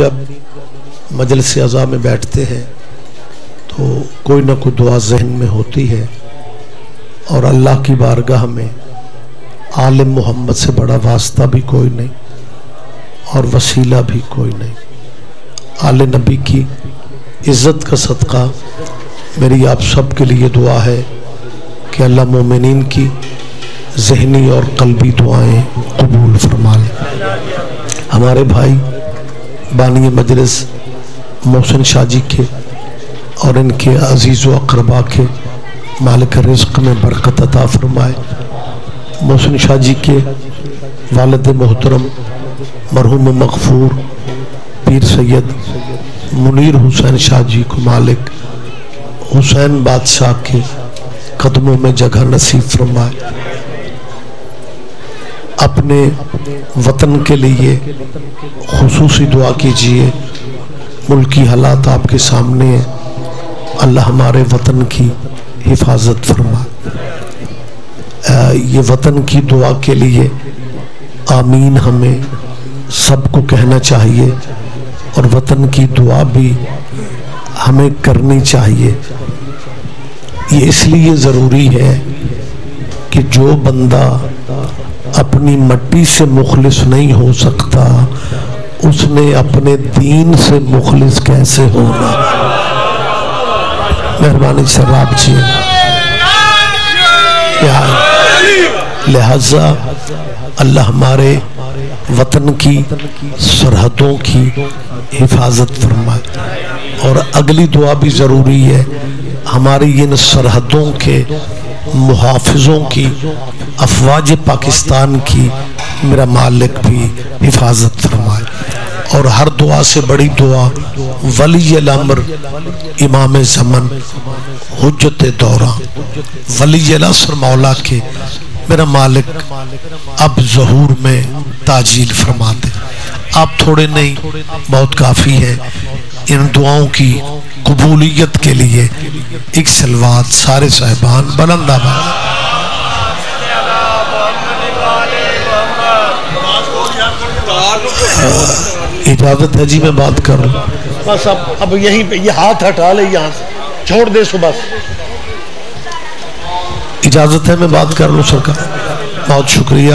جب مجلس اعزا میں بیٹھتے ہیں تو کوئی نہ کوئی دعا ذہن میں ہوتی ہے، اور اللہ کی بارگاہ میں آل محمد سے بڑا واسطہ بھی کوئی نہیں اور وسیلہ بھی کوئی نہیں۔ آل نبی کی عزت کا صدقہ میری آپ سب کے لیے دعا ہے کہ اللہ مومنین کی ذہنی اور قلبی دعائیں قبول فرما لے۔ ہمارے بھائی بانی مجلس محسن شاہ جی کے اور ان کے عزیز و اقربا کے مالک رزق میں برکت عطا فرمائے۔ محسن شاہ جی کے والد محترم مرحوم مغفور پیر سید منیر حسین شاہ جی کو مالک حسین بادشاہ کے قدموں میں جگہ نصیب فرمائے۔ اپنے وطن کے لیے خصوصی دعا کیجئے، ملکی حالات آپ کے سامنے ہیں، اللہ ہمارے وطن کی حفاظت فرمائے۔ یہ وطن کی دعا کے لیے آمین ہمیں سب کو کہنا چاہیے، اور وطن کی دعا بھی ہمیں کرنی چاہیے۔ یہ اس لیے ضروری ہے کہ جو بندہ اپنی مٹی سے مخلص نہیں ہو سکتا، اس نے اپنے دین سے مخلص کیسے ہونا۔ مہربانی سے راب جی، لہذا اللہ ہمارے وطن کی سرحدوں کی حفاظت فرمائے، اور اگلی دعا بھی ضروری ہے، ہماری ان سرحدوں کے محافظوں کی، افواج پاکستان کی میرا مالک بھی حفاظت فرمائے۔ اور ہر دعا سے بڑی دعا ولی الامر امام زمن حجت دورہ ولی العصر مولا کے میرا مالک اب ظہور میں تاجیل فرما دے۔ آپ تھوڑے نہیں بہت کافی ہیں، ان دعاؤں کی قبولیت کے لیے ایک سلوات سارے صاحبان بلند آواز۔ اجازت ہے جی میں بات کر رہا ہوں، بس اب یہیں پہ یہ ہاتھ ہٹا لے، یہاں سے چھوڑ دے صبح۔ اجازت ہے میں بات کر لوں سرکار؟ بہت شکریہ،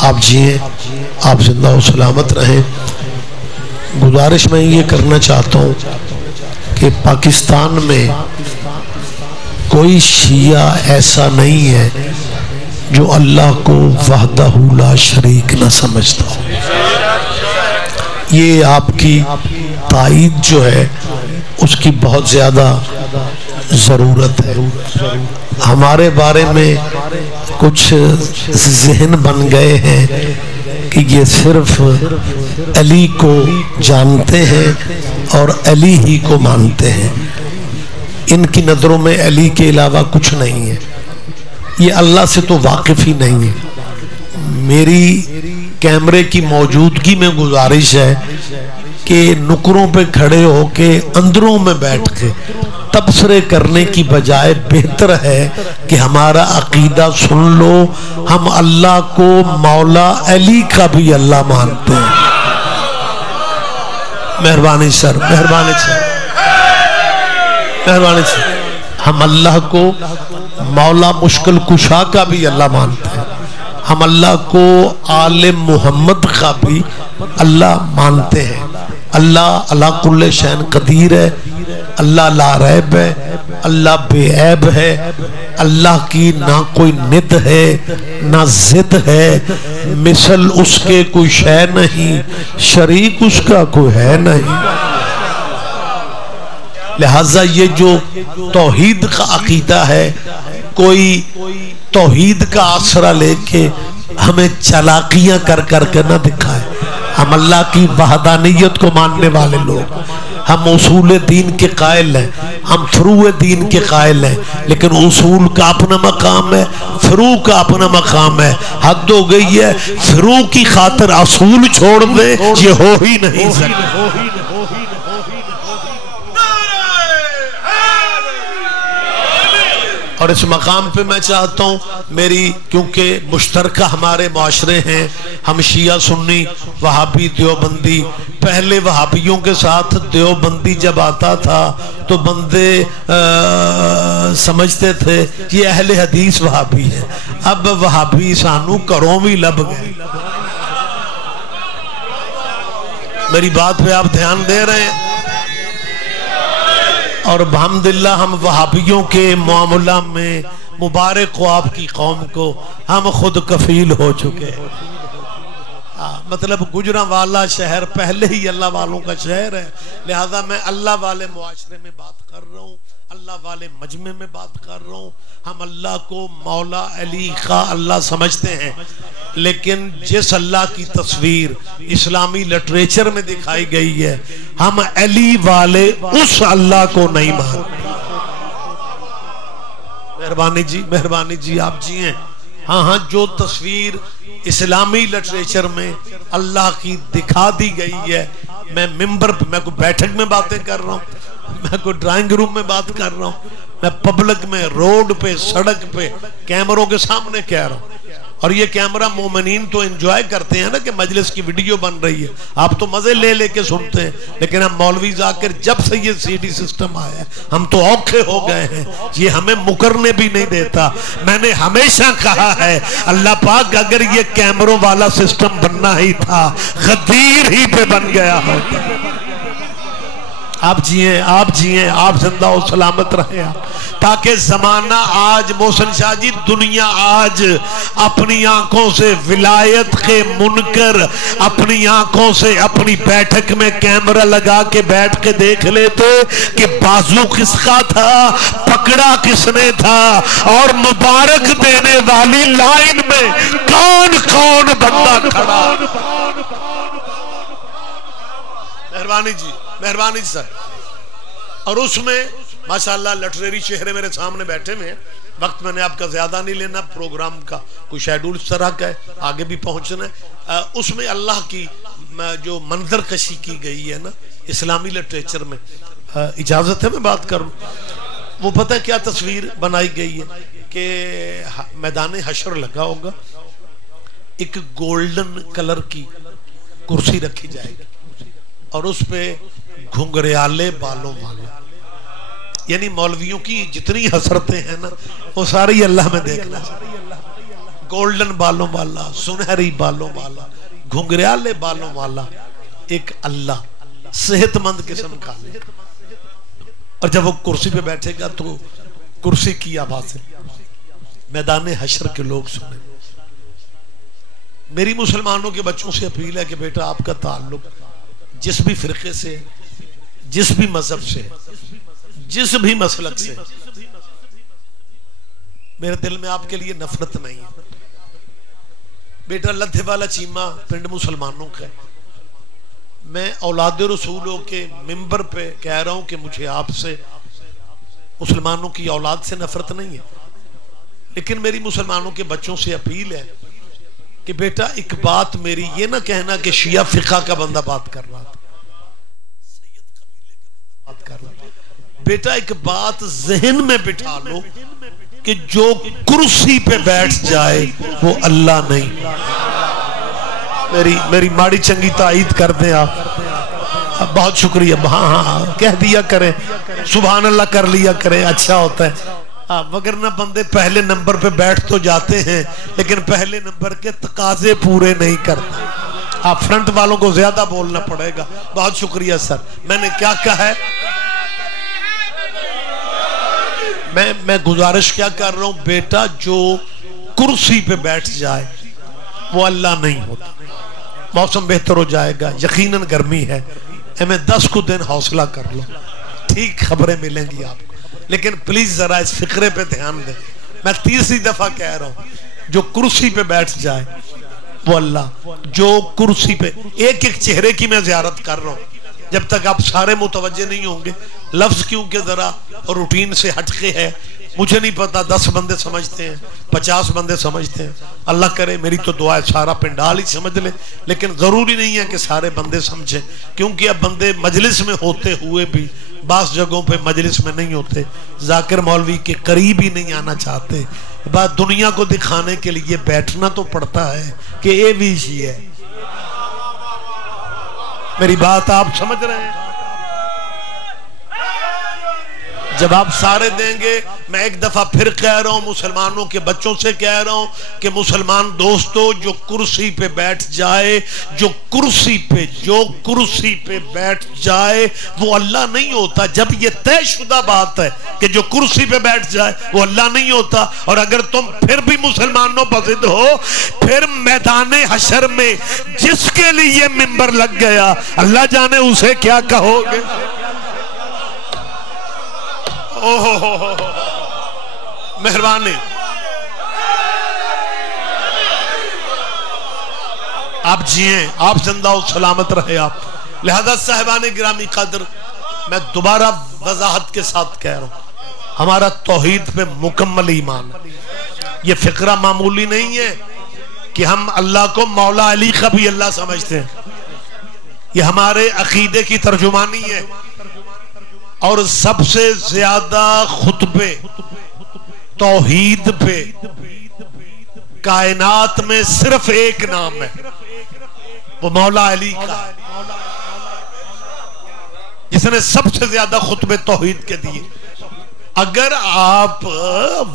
آپ جیئیں، آپ زندہ و سلامت رہیں۔ گزارش میں یہ کرنا چاہتا ہوں کہ پاکستان میں کوئی شیعہ ایسا نہیں ہے جو اللہ کو وحدہ لا شریک نہ سمجھتا ہو۔ یہ آپ کی تائید جو ہے اس کی بہت زیادہ ضرورت ہے۔ ہمارے بارے میں کچھ ذہن بن گئے ہیں کہ یہ صرف علی کو جانتے ہیں اور علی ہی کو مانتے ہیں، ان کی نظروں میں علی کے علاوہ کچھ نہیں ہے، یہ اللہ سے تو واقف ہی نہیں ہے۔ میری کیمرے کی موجودگی میں گزارش ہے کہ نکروں پہ کھڑے ہو کے اندروں میں بیٹھ کے تبصرے کرنے کی بجائے بہتر ہے کہ ہمارا عقیدہ سن لو، ہم اللہ کو مولا علی کا بھی اللہ مانتے ہیں۔ مہربانی سر، مہربانی سر، مہربانی سر، ہم اللہ کو مولا مشکل کشا کا بھی اللہ مانتے ہیں، ہم اللہ کو آل محمد کا بھی اللہ مانتے ہیں۔ اللہ اللہ کل شین قدیر ہے، اللہ لا ریب ہے، اللہ بے عیب ہے، اللہ کی نہ کوئی ند ہے نہ ضد ہے، مثل اس کے کوئی شے نہیں، شریک اس کا کوئی ہے نہیں۔ لہٰذا یہ جو توحید کا عقیدہ ہے، کوئی توحید کا آسرا لے کے ہمیں چالاکیاں کر کر کے نہ دکھائے۔ ہم اللہ کی وحدانیت کو ماننے والے لوگ، ہم اصول دین کے قائل ہیں، ہم فروع دین کے قائل ہیں، لیکن اصول کا اپنا مقام ہے، فروع کا اپنا مقام ہے۔ حد ہو گئی ہے، فروع کی خاطر اصول چھوڑ دیں، یہ ہو ہی نہیں سکتا۔ اور اس مقام پہ میں چاہتا ہوں میری، کیونکہ مشترکہ ہمارے معاشرے ہیں، ہم شیعہ سنی وہابی دیوبندی، پہلے وہابیوں کے ساتھ دیوبندی جب آتا تھا تو بندے سمجھتے تھے یہ اہل حدیث وہابی ہے، اب وہابی سانو کروں بھی لب گئے۔ میری بات پہ آپ دھیان دے رہے ہیں؟ اور الحمدللہ ہم وہابیوں کے معاملہ میں مبارک ہو آپ کی قوم کو، ہم خود کفیل ہو چکے ہیں۔ مطلب گجرانوالہ شہر پہلے ہی اللہ والوں کا شہر ہے، لہذا میں اللہ والے معاشرے میں بات کر رہا ہوں، اللہ والے مجمع میں بات کر رہا ہوں۔ ہم اللہ کو مولا علی خواہ اللہ سمجھتے ہیں، لیکن جس اللہ کی تصویر اسلامی لٹریچر میں دکھائی گئی ہے، ہم علی والے اس اللہ کو نہیں مانتے۔ مہربانی جی آپ جی ہیں۔ ہاں جو تصویر اسلامی لٹریچر میں اللہ کی دکھا دی گئی ہے، میں ممبر پہ، میں کوئی بیٹھک میں باتیں کر رہا ہوں، میں کوئی ڈرائنگ روم میں بات کر رہا ہوں، میں پبلک میں، روڈ پہ، سڑک پہ، کیمروں کے سامنے کہہ رہا ہوں۔ اور یہ کیمرہ مومنین تو انجوائے کرتے ہیں نا کہ مجلس کی ویڈیو بن رہی ہے، آپ تو مزے لے لے کے سنتے ہیں، لیکن ہم مولوی ذاکر جب سے یہ سی ڈی سسٹم آیا ہے ہم تو اوکھے ہو گئے ہیں، یہ ہمیں مکرنے بھی نہیں دیتا۔ میں نے ہمیشہ کہا ہے اللہ پاک اگر یہ کیمروں والا سسٹم بننا ہی تھا غدیر ہی پہ بن گیا ہوتا۔ آپ جیئیں، آپ زندہ و سلامت رہے تاکہ زمانہ آج محسن شاہ جی دنیا آج اپنی آنکھوں سے ولایت کے منکر اپنی آنکھوں سے اپنی بیٹھک میں کیمرہ لگا کے بیٹھ کے دیکھ لیتے کہ بازو کس کا تھا، پکڑا کس نے تھا، اور مبارک دینے والی لائن میں کون کون بندہ کھڑا۔ مہربانی سر۔ اور اس میں ماشاءاللہ لٹریری چہرے میرے سامنے بیٹھے میں ہیں، وقت میں نے آپ کا زیادہ نہیں لینا، پروگرام کا کوئی شیڈول اس طرح کا ہے، آگے بھی پہنچنا ہے۔ اس میں اللہ کی جو منظر کشی کی گئی ہے نا اسلامی لٹریچر میں، اجازت ہے میں بات کروں؟ وہ پتہ کیا تصویر بنائی گئی ہے کہ میدان حشر لگا ہوگا، ایک گولڈن کلر کی کرسی رکھی جائے گی اور اس پہ گھنگریالے بالوں والا، یعنی مولویوں کی جتنی حسرتیں ہیں نا وہ ساری اللہ میں دیکھنا، گولڈن بالوں والا، سنہری بالوں والا، گھنگریالے بالوں والا ایک اللہ صحت مند قسم کا۔ اور جب وہ کرسی پہ بیٹھے گا تو کرسی کی آوازیں میدان حشر کے لوگ سنیں۔ میری مسلمانوں کے بچوں سے اپیل ہے کہ بیٹا آپ کا تعلق جس بھی فرقے سے، جس بھی مذہب سے، جس بھی مسلک سے، میرے دل میں آپ کے لیے نفرت نہیں ہے۔ بیٹا لدھے والا چیمہ پنڈ مسلمانوں کا ہے، میں اولاد رسولوں کے ممبر پہ کہہ رہا ہوں کہ مجھے آپ سے، مسلمانوں کی اولاد سے نفرت نہیں ہے، لیکن میری مسلمانوں کے بچوں سے اپیل ہے کہ بیٹا ایک بات میری یہ نہ کہنا کہ شیعہ فقہ کا بندہ بات کر رہا تھا، بیٹا ایک بات ذہن میں بٹھا لو کہ جو کرسی پہ بیٹھ جائے وہ اللہ نہیں۔ میری ماڑی چنگی تائید کر دیں آپ، بہت شکریہ، ہاں کہہ دیا کریں، سبحان اللہ کر لیا کریں، اچھا ہوتا ہے، وگرنہ بندے پہلے نمبر پہ بیٹھ تو جاتے ہیں لیکن پہلے نمبر کے تقاضے پورے نہیں کرتے۔ آپ فرنٹ والوں کو زیادہ بولنا پڑے گا۔ بہت شکریہ سر۔ میں نے کیا کہا ہے، میں گزارش کیا کر رہا ہوں، بیٹا جو کرسی پہ بیٹھ جائے وہ اللہ نہیں ہوتا۔ موسم بہتر ہو جائے گا، یقیناً گرمی ہے، ہمیں 10 کو دن حوصلہ کر لو، ٹھیک خبریں ملیں گی آپ کو، لیکن پلیز ذرا اس فقرے پہ دھیان دیں۔ میں تیسری دفعہ کہہ رہا ہوں، جو کرسی پہ بیٹھ جائے وہ اللہ، جو کرسی پہ، ایک ایک چہرے کی میں زیارت کر رہا ہوں، جب تک آپ سارے متوجہ نہیں ہوں گے۔ لفظ کیونکہ ذرا روٹین سے ہٹ کے ہے، مجھے نہیں پتا 10 بندے سمجھتے ہیں، 50 بندے سمجھتے ہیں، اللہ کرے میری تو دعا ہے سارا پنڈال ہی سمجھ لے، لیکن ضروری نہیں ہے کہ سارے بندے سمجھیں، کیونکہ اب بندے مجلس میں ہوتے ہوئے بھی بعض جگہوں پہ مجلس میں نہیں ہوتے، ذاکر مولوی کے قریب ہی نہیں آنا چاہتے، بات دنیا کو دکھانے کے لیے بیٹھنا تو پڑتا ہے کہ اے بھی شیعہ ہے۔ میری بات آپ سمجھ رہے ہیں؟ جب آپ سارے دیں گے، میں ایک دفعہ پھر کہہ رہا ہوں، مسلمانوں کے بچوں سے کہہ رہا ہوں کہ مسلمان دوستو، جو کرسی پہ بیٹھ جائے، جو کرسی پہ بیٹھ جائے وہ اللہ نہیں ہوتا۔ جب یہ طے شدہ بات ہے کہ جو کرسی پہ بیٹھ جائے وہ اللہ نہیں ہوتا، اور اگر تم پھر بھی مسلمانوں پسند ہو، پھر میدان حشر میں جس کے لیے منبر لگ گیا، اللہ جانے اسے کیا کہو گے۔ مہربانی، آپ جئیں، آپ زندہ و سلامت رہے آپ۔ لہذا صاحبان گرامی قدر، میں دوبارہ وضاحت کے ساتھ کہہ رہا ہوں، ہمارا توحید پہ مکمل ایمان ہے۔ یہ فقرہ معمولی نہیں ہے کہ ہم اللہ کو مولا علی کا بھی اللہ سمجھتے ہیں، یہ ہمارے عقیدے کی ترجمانی ہے۔ اور سب سے زیادہ خطبے توحید پہ کائنات میں صرف ایک نام ہے، وہ مولا علی کا، جس نے سب سے زیادہ خطبے توحید کے دیے۔ اگر آپ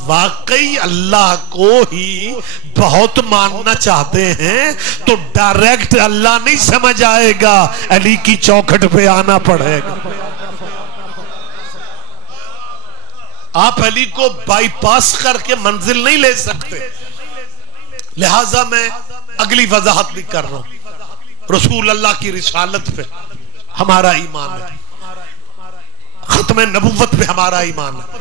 واقعی اللہ کو ہی بہت ماننا چاہتے ہیں تو ڈائریکٹ اللہ نہیں سمجھ آئے گا، علی کی چوکھٹ پہ آنا پڑے گا۔ آپ علی کو بائی پاس کر کے منزل نہیں لے سکتے۔ لہٰذا میں اگلی وضاحت بھی کر رہا ہوں۔ رسول اللہ کی رسالت پہ ہمارا ایمان ہے، ختم نبوت پہ ہمارا ایمان ہے،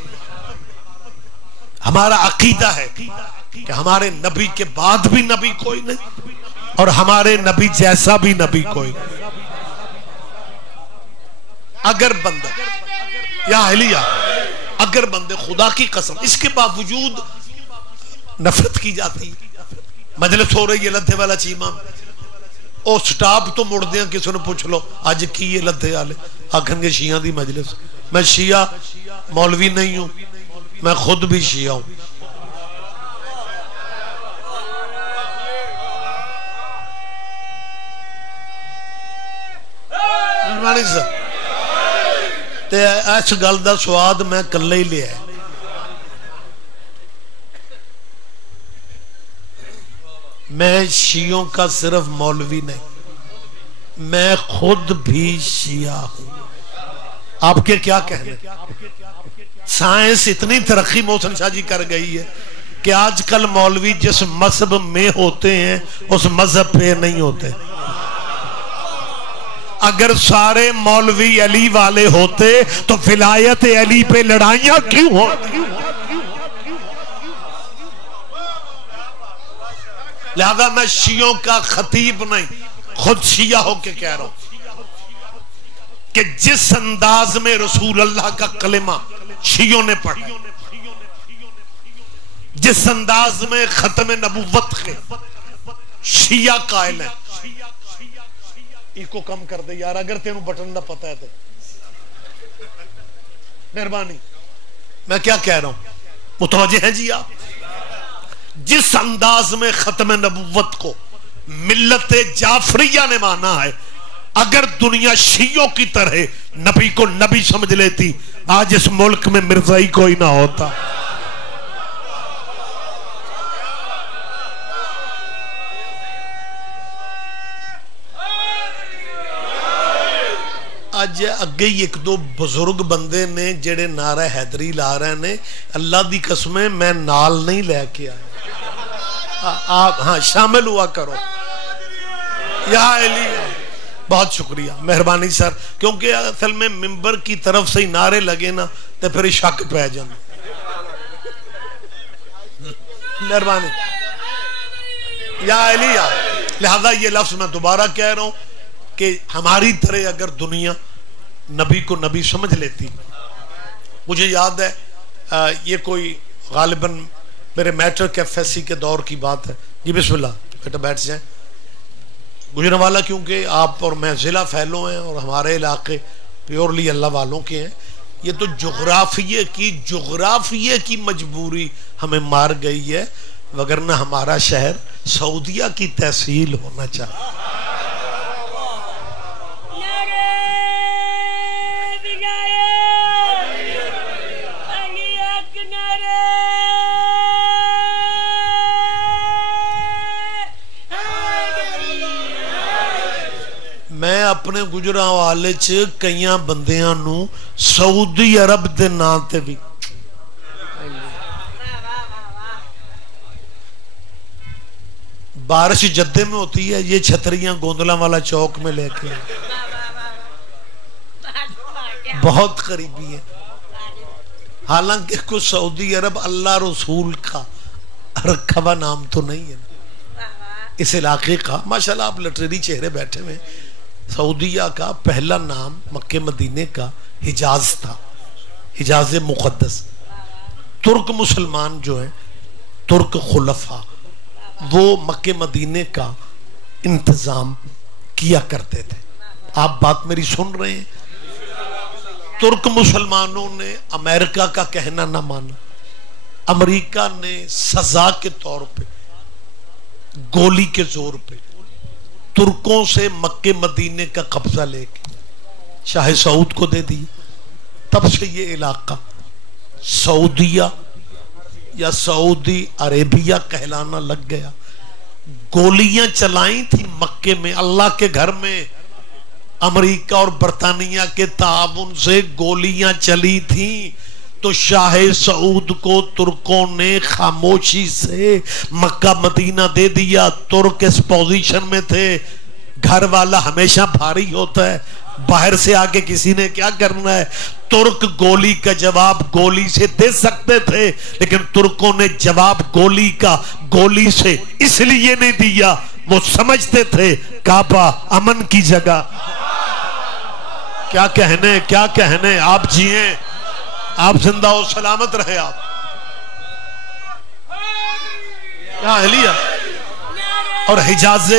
ہمارا عقیدہ ہے کہ ہمارے نبی کے بعد بھی نبی کوئی نہیں اور ہمارے نبی جیسا بھی نبی کوئی نہیں۔ اگر بندہ یا اہلیہ، اگر بندے خدا کی قسم اس کے باوجود نفرت کی جاتی، مجلس ہو رہی ہے لدھے والا چیمہ، او سٹاپ تو مڑ دیا، کسی نے پوچھ لو آج کی یہ لدھے والے، آکھن گے شیعہ دی مجلس۔ میں شیعہ مولوی نہیں ہوں، میں خود بھی شیعہ ہوں۔ مہربانی صاحب تے اس گل دا سواد میں کلے ہی لیا ہے۔ میں شیعوں کا صرف مولوی نہیں، میں خود بھی شیعہ ہوں۔ آپ کے کیا کہنے؟ سائنس اتنی ترقی محسن شاہ جی کر گئی ہے کہ آج کل مولوی جس مذہب میں ہوتے ہیں اس مذہب پہ نہیں ہوتے۔ اگر سارے مولوی علی والے ہوتے تو ولایت علی پہ لڑائیاں کیوں ہوتی؟ لہذا میں شیعوں کا خطیب نہیں، خود شیعہ ہو کے کہہ رہا ہوں کہ جس انداز میں رسول اللہ کا کلمہ شیعوں نے پڑھا، جس انداز میں ختم نبوت کے شیعہ قائل ہیں، کو کم کر دے یار، اگر تینوں بٹن نہ پتا ہے تو مہربانی۔ میں کیا کہہ رہا ہوں، متوجہ ہیں جی آپ؟ جس انداز میں ختم نبوت کو ملت جعفریہ نے مانا ہے، اگر دنیا شیعوں کی طرح نبی کو نبی سمجھ لیتی، آج اس ملک میں مرزائی کوئی نہ ہوتا۔ آج اگے ایک دو بزرگ بندے نے جڑے نعرہ حیدری لا رہے نے، اللہ دی قسمیں میں نال نہیں لے کے آیا، آپ ہاں شامل ہوا کرو یا علی۔ بہت شکریہ، مہربانی سر، کیونکہ اصل میں ممبر کی طرف سے ہی نعرے لگے نا تو پھر شک پہ جانا۔ مہربانی یا علی۔ لہذا یہ لفظ میں دوبارہ کہہ رہا ہوں کہ ہماری طرح اگر دنیا نبی کو نبی سمجھ لیتی، مجھے یاد ہے یہ کوئی غالباً میرے میٹرک ایف ایس سی کے دور کی بات ہے جی، بسم اللہ بیٹا بیٹھ جائیں۔ گجرانوالہ کیونکہ آپ اور میں ضلع فیلو ہیں اور ہمارے علاقے پیورلی اللہ والوں کے ہیں. یہ تو جغرافیے کی مجبوری ہمیں مار گئی ہے، وگرنہ ہمارا شہر سعودیہ کی تحصیل ہونا چاہیے. میں اپنے گجرا والے چ کئیاں بندیاں نو سعودی عرب دے نام تے بھی بارش جدے میں ہوتی ہے، یہ چھتریاں گوندلا والا چوک میں لے کے بہت قریبی ہے. حالانکہ کوئی سعودی عرب اللہ رسول کا رکھا ہوا نام تو نہیں ہے اس علاقے کا. ماشاءاللہ آپ لٹریری چہرے بیٹھے ہوئے. سعودیہ کا پہلا نام مکہ مدینے کا حجاز تھا، حجاز مقدس. ترک مسلمان جو ہیں، ترک خلفاء، وہ مکہ مدینے کا انتظام کیا کرتے تھے. آپ بات میری سن رہے ہیں؟ ترک مسلمانوں نے امریکہ کا کہنا نہ مانا. امریکہ نے سزا کے طور پہ گولی کے زور پہ ترکوں سے مکہ مدینے کا قبضہ لے کے شاہ سعود کو دے دی. تب سے یہ علاقہ سعودیہ یا سعودی عربیہ کہلانا لگ گیا. گولیاں چلائیں تھی مکے میں، اللہ کے گھر میں امریکہ اور برطانیہ کے تعاون سے گولیاں چلی تھیں، تو شاہ سعود کو ترکوں نے خاموشی سے مکہ مدینہ دے دیا. ترک اس پوزیشن میں تھے، گھر والا ہمیشہ بھاری ہوتا ہے، باہر سے آگے کسی نے کیا کرنا ہے. ترک گولی کا جواب گولی سے دے سکتے تھے، لیکن ترکوں نے جواب گولی کا گولی سے اس لیے نہیں دیا، وہ سمجھتے تھے کعبہ امن کی جگہ. کیا کہنے آپ جیئیں، آپ زندہ و سلامت رہے. آپ کیا اہلیہ اور حجاز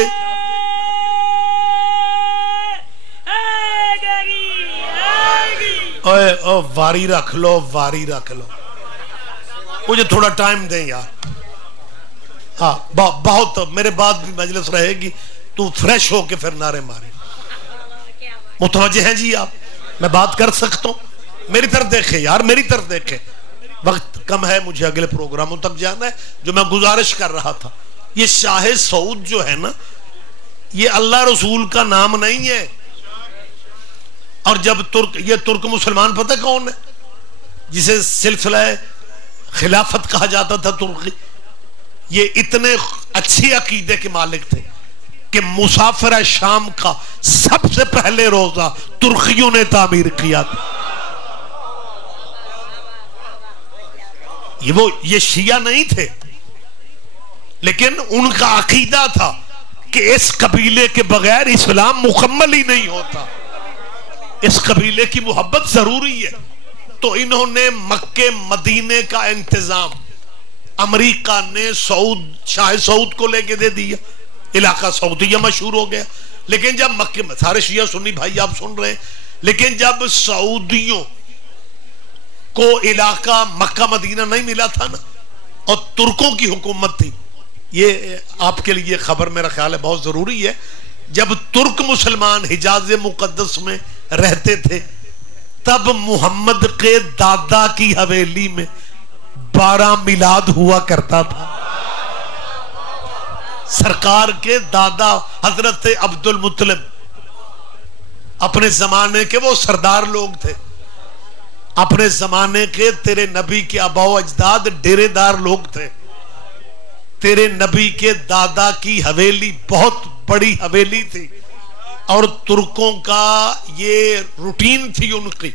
واری رکھ لو. مجھے تھوڑا ٹائم دیں یار. ہاں بہت میرے بعد بھی مجلس رہے گی، تو فریش ہو کے پھر نعرے مارے. متوجہ ہیں جی آپ؟ میں بات کر سکتا ہوں؟ میری طرف دیکھیں یار، میری طرف دیکھیں. وقت کم ہے، مجھے اگلے پروگراموں تک جانا ہے. جو میں گزارش کر رہا تھا، یہ شاہ سعود جو ہے نا، یہ اللہ رسول کا نام نہیں ہے. اور جب یہ ترک مسلمان پتہ کون ہے جسے سلسلہ خلافت کہا جاتا تھا ترکی، یہ اتنے اچھی عقیدے کے مالک تھے کہ مسافرہ شام کا سب سے پہلے روزہ ترکیوں نے تعمیر کیا تھا. یہ شیعہ نہیں تھے، لیکن ان کا عقیدہ تھا کہ اس قبیلے کے بغیر اسلام مکمل ہی نہیں ہوتا، اس قبیلے کی محبت ضروری ہے. تو انہوں نے مکہ مدینے کا انتظام امریکہ نے شاہ سعود کو لے کے دے دیا. علاقہ سعودیہ مشہور ہو گیا. لیکن جب مکہ میں سارے شیعہ سنی بھائی آپ سن رہے ہیں، لیکن جب سعودیوں کو علاقہ مکہ مدینہ نہیں ملا تھا نا، اور ترکوں کی حکومت تھی، یہ آپ کے لیے خبر میرا خیال ہے بہت ضروری ہے. جب ترک مسلمان حجاز مقدس میں رہتے تھے، تب محمد کے دادا کی حویلی میں 12 میلاد ہوا کرتا تھا. سرکار کے دادا حضرت عبد المطلب اپنے زمانے کے وہ سردار لوگ تھے، اپنے زمانے کے تیرے نبی کے آبا و اجداد ڈیرے دار لوگ تھے. تیرے نبی کے دادا کی حویلی بہت بڑی حویلی تھی، اور ترکوں کا یہ روٹین تھی ان کی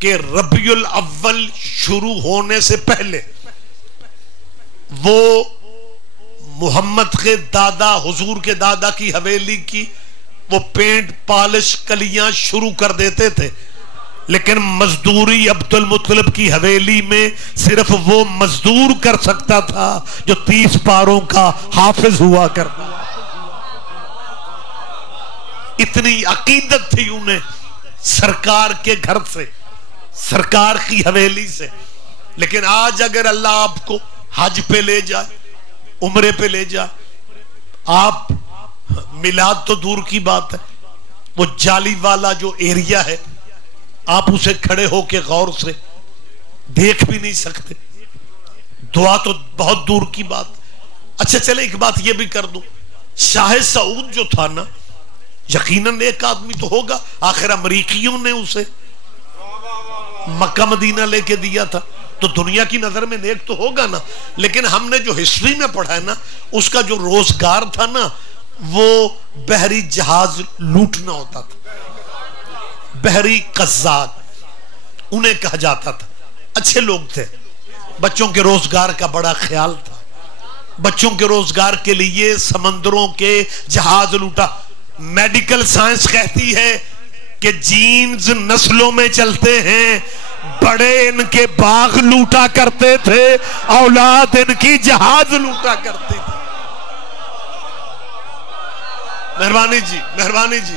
کہ ربیع الاول شروع ہونے سے پہلے وہ محمد کے دادا حضور کے دادا کی حویلی کی وہ پینٹ پالش کلیاں شروع کر دیتے تھے. لیکن مزدوری عبد المطلب کی حویلی میں صرف وہ مزدور کر سکتا تھا جو 30 پاروں کا حافظ ہوا کرتا. اتنی عقیدت تھی انہیں سرکار کے گھر سے، سرکار کی حویلی سے. لیکن آج اگر اللہ آپ کو حج پہ لے جائے، عمرے پہ لے جائے، آپ میلاد تو دور کی بات ہے، وہ جالی والا جو ایریا ہے آپ اسے کھڑے ہو کے غور سے دیکھ بھی نہیں سکتے. دعا تو بہت دور کی بات. اچھا چلے ایک بات یہ بھی کر دوں، شاہ سعود جو تھا نا، یقیناً ایک آدمی تو ہوگا، آخر امریکیوں نے اسے مکہ مدینہ لے کے دیا تھا، تو دنیا کی نظر میں نیک تو ہوگا نا. لیکن ہم نے جو ہسٹری میں پڑھا ہے نا، اس کا جو روزگار تھا نا، وہ بحری جہاز لوٹنا ہوتا تھا. بحری قزاق انہیں کہا جاتا تھا. اچھے لوگ تھے، بچوں کے روزگار کا بڑا خیال تھا، بچوں کے روزگار کے لیے سمندروں کے جہاز لوٹا. میڈیکل سائنس کہتی ہے کہ جینز نسلوں میں چلتے ہیں، بڑے ان کے باغ لوٹا کرتے تھے، اولاد ان کی جہاز لوٹا کرتی تھی. مہربانی جی، مہربانی جی.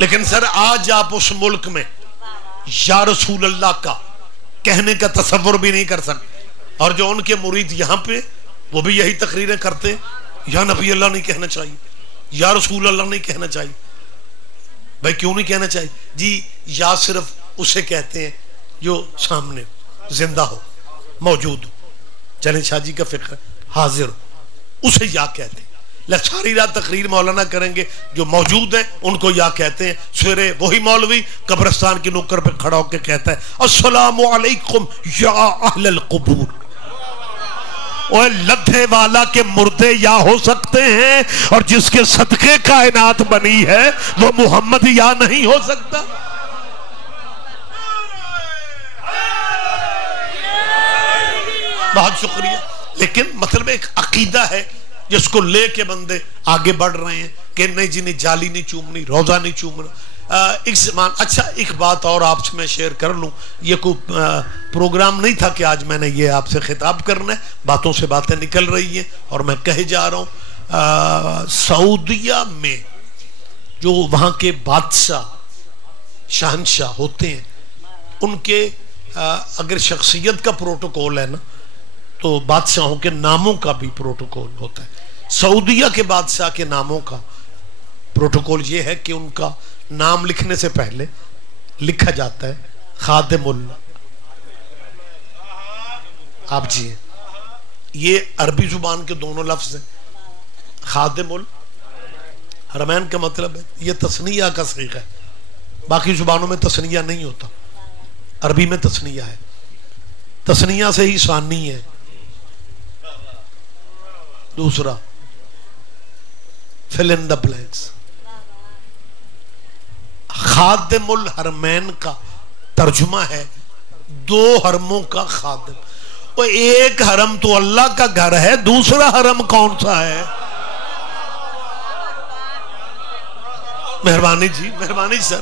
لیکن سر آج آپ اس ملک میں یا رسول اللہ کا کہنے کا تصور بھی نہیں کر سکتے. اور جو ان کے مرید یہاں پہ وہ بھی یہی تقریریں کرتے ہیں، یا نبی اللہ نہیں کہنا چاہیے، یا رسول اللہ نہیں کہنا چاہیے. بھائی کیوں نہیں کہنا چاہیے جی؟ یا صرف اسے کہتے ہیں جو سامنے زندہ ہو، موجود ہو. چلیں شاہ جی کا فکر حاضر ہو، اسے یا کہتے ہیں. ساری رات تقریر مولانا کریں گے، جو موجود ہیں ان کو یا کہتے ہیں. سویرے وہی مولوی قبرستان کی نکر پہ کھڑا ہو کے کہتا ہے السلام علیکم یا اہل القبور. اوہ لدھے والا کے مردے یا ہو سکتے ہیں، اور جس کے صدقے کائنات بنی ہے وہ محمد یا نہیں ہو سکتا. بہت شکریہ. لیکن مطلب ایک عقیدہ ہے جس کو لے کے بندے آگے بڑھ رہے ہیں کہ نہیں جی نہیں، جالی نہیں چومنی، روزہ نہیں چومنا. ایک زمان. اچھا ایک بات اور آپ سے میں شیئر کر لوں. یہ کوئی پروگرام نہیں تھا کہ آج میں نے یہ آپ سے خطاب کرنا ہے، باتوں سے باتیں نکل رہی ہیں اور میں کہے جا رہا ہوں. سعودیہ میں جو وہاں کے بادشاہ شہنشاہ ہوتے ہیں، ان کے اگر شخصیت کا پروٹوکول ہے نا، تو بادشاہوں کے ناموں کا بھی پروٹوکول ہوتا ہے. سعودیہ کے بادشاہ کے ناموں کا پروٹوکول یہ ہے کہ ان کا نام لکھنے سے پہلے لکھا جاتا ہے خادم اللہ. آپ جی ہیں، یہ عربی زبان کے دونوں لفظ ہیں. خادم الحرمین کا مطلب ہے یہ تثنیہ کا صیغہ ہے. باقی زبانوں میں تثنیہ نہیں ہوتا، عربی میں تثنیہ ہے. تثنیہ سے ہی ثانی ہے. دوسرا fill in the blanks. خادم الحرمین کا ترجمہ ہے دو حرموں کا خادم. وہ ایک حرم تو اللہ کا گھر ہے، دوسرا حرم کون سا ہے؟ مہربانی جی، مہربانی سر.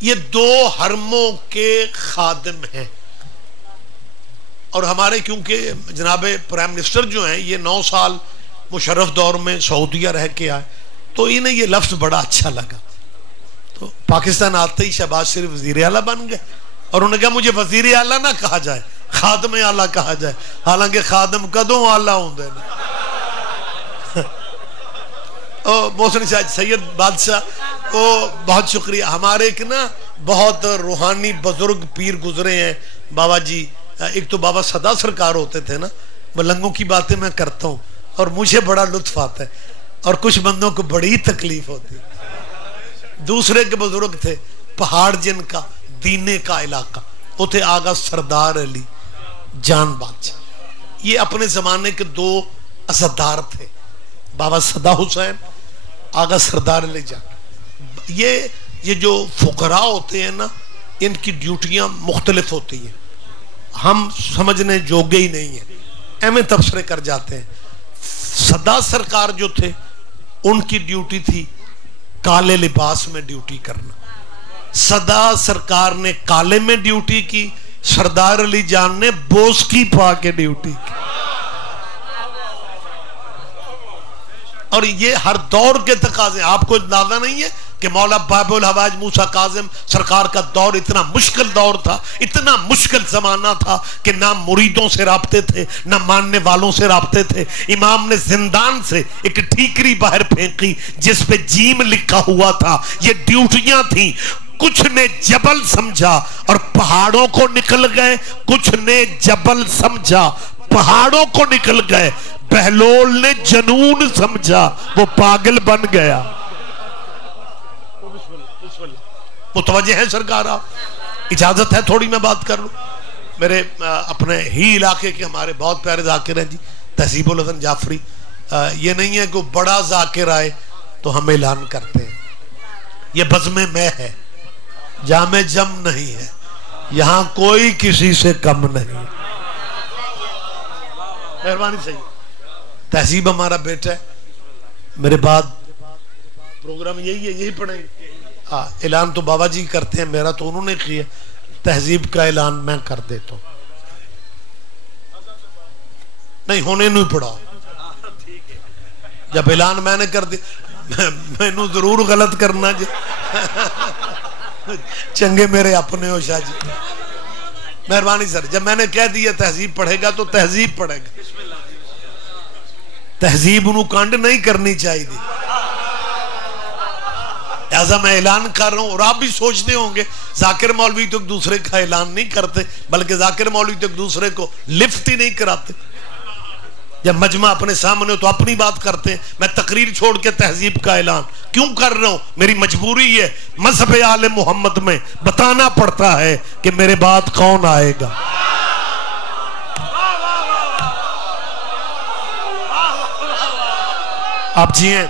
یہ دو حرموں کے خادم ہیں. اور ہمارے کیونکہ جناب پرائم منسٹر جو ہیں یہ 9 سال مشرف دور میں سعودیہ رہ کے آئے، تو انہیں یہ لفظ بڑا اچھا لگا. تو پاکستان آتے ہی شہباز شریف وزیر اعلیٰ بن گئے، اور انہوں نے کہا مجھے وزیر اعلیٰ نہ کہا جائے، خادم اعلیٰ کہا جائے. حالانکہ خادم کدوں اعلیٰ ہوں دے. محسن سید بادشاہ، بہت شکریہ. ہمارے ایک نا بہت روحانی بزرگ پیر گزرے ہیں بابا جی. ایک تو بابا صدا سرکار ہوتے تھے نا. ملنگوں کی باتیں میں کرتا ہوں اور مجھے بڑا لطف آتا ہے، اور کچھ بندوں کو بڑی تکلیف ہوتی. دوسرے کے بزرگ تھے پہاڑ جن کا دینے کا علاقہ، وہ تھے آغا سردار علی جان بادشاہ. یہ اپنے زمانے کے 2 عزادار تھے، بابا صدا حسین، آغا سردار علی جان. یہ جو فقراء ہوتے ہیں نا، ان کی ڈیوٹیاں مختلف ہوتی ہیں، ہم سمجھنے جوگے ہی نہیں ہیں، ایمیں تبصرے کر جاتے ہیں. صدا سرکار جو تھے ان کی ڈیوٹی تھی کالے لباس میں ڈیوٹی کرنا. صدا سرکار نے کالے میں ڈیوٹی کی، سردار علی جان نے بوسکی پا کے ڈیوٹی کی. اور یہ ہر دور کے تقاضے. آپ کو اندازہ نہیں ہے کہ مولا باب الحوائج موسیٰ کاظم سرکار کا دور اتنا مشکل دور تھا, اتنا مشکل زمانہ تھا کہ نہ مریدوں سے رابطے تھے نہ ماننے والوں سے رابطے تھے. امام نے زندان سے ایک ٹھیکری باہر پھینکی جس پہ جیم لکھا ہوا تھا. یہ ڈیوٹیاں تھیں. کچھ نے جبل سمجھا اور پہاڑوں کو نکل گئے, کچھ نے جبل سمجھا پہاڑوں کو نکل گئے. بہلول نے جنون سمجھا وہ پاگل بن گیا. متوجہ ہے سرکار؟ آپ اجازت ہے تھوڑی میں بات کر لوں؟ میرے اپنے ہی علاقے کے ہمارے بہت پیارے ذاکر ہیں جی, تہذیب الحسن جعفری. یہ نہیں ہے کہ بڑا ذاکر آئے تو ہم اعلان کرتے ہیں. یہ بزم میں ہے, جامع جم نہیں ہے, یہاں کوئی کسی سے کم نہیں. مہربانی صحیح. تہذیب ہمارا بیٹا ہے, میرے بعد پروگرام یہی ہے, یہی پڑھیں گے. اعلان تو بابا جی کرتے ہیں, میرا تو انہوں نے کیا. تہذیب کا اعلان میں کر دیتا ہوں. نہیں ہونے نہیں پڑا. جب اعلان میں نے کر دیا میں ضرور غلط کرنا جی. چنگے میرے اپنے ہو شاہ جی. مہربانی سر, جب میں نے کہہ دیا تہذیب پڑھے گا تو تہذیب پڑھے گا. تہذیب انہوں کانڈ نہیں کرنی چاہیے دی. لہذا میں اعلان کر رہا ہوں. اور آپ بھی سوچتے ہوں گے ذاکر مولوی تو ایک دوسرے کا اعلان نہیں کرتے, بلکہ ذاکر مولوی تو ایک دوسرے کو لفٹ ہی نہیں کراتے. جب مجمع اپنے سامنے ہو تو اپنی بات کرتے ہیں. میں تقریر چھوڑ کے تہذیب کا اعلان کیوں کر رہا ہوں؟ میری مجبوری ہے. مذہب آل محمد میں بتانا پڑتا ہے کہ میرے بعد کون آئے گا. آپ جی ہیں